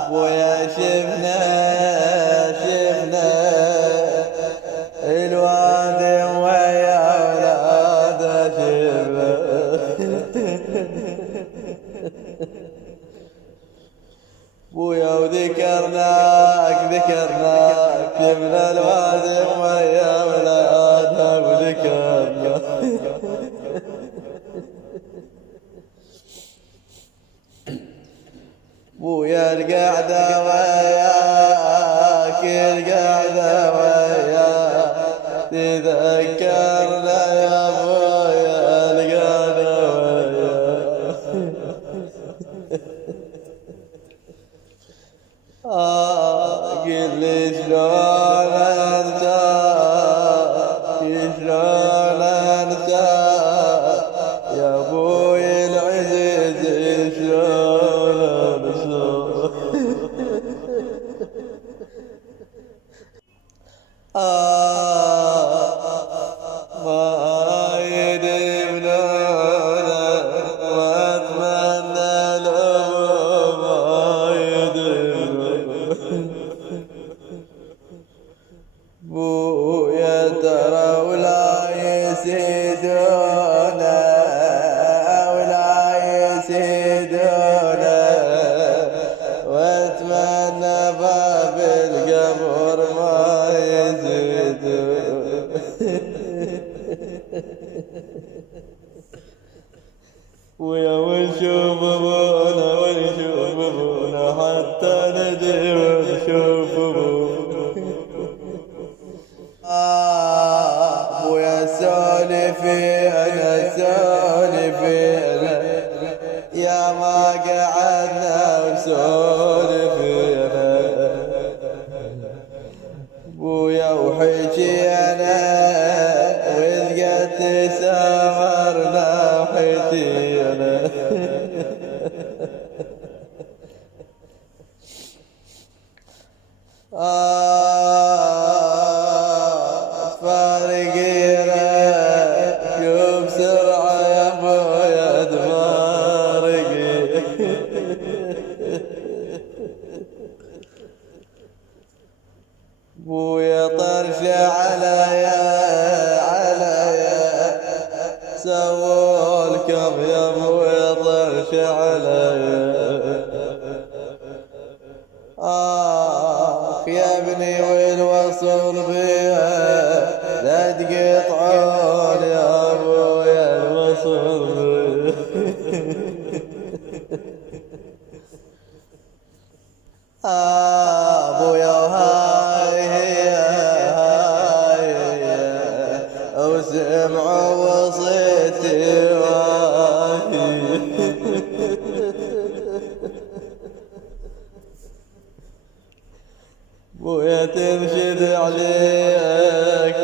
ابويا شفنا الوادي ويا اولاده شفنا ابويا وذكرناك شفنا الوادي ويا اولاده وذكرناك بويا القعدة وياك تذكرنا يا بويا القعدة وياك قل لي شلون انساك يا بويا العزيز شلون ما يدمنونا واتمنى لهم ما يدمنونا بويا ترى ولا يسيدونا واتمنى باب القبر ما ويا ونشوف ابونا حتى ندري ونشوف ابويا سولفي انا يا ما قعدنا وسولفينا بويا وحكينا وإذ قد سافرنا وحكينا تفارقينا شوف سرعة يا بويا تفارقي بويا طرش عليا سوولكم يا بويا طرش عليا يا ابني والوصل بيها لا تقطعون يا بويا الوصل بيها بويا وسمعوا وصيتي بويا ترشد عليك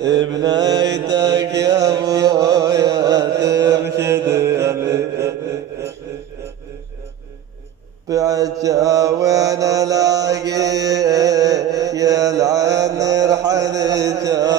بنيتك يا بويا ترشد عليك بعجا وانا لاقيك يلعن رحلتك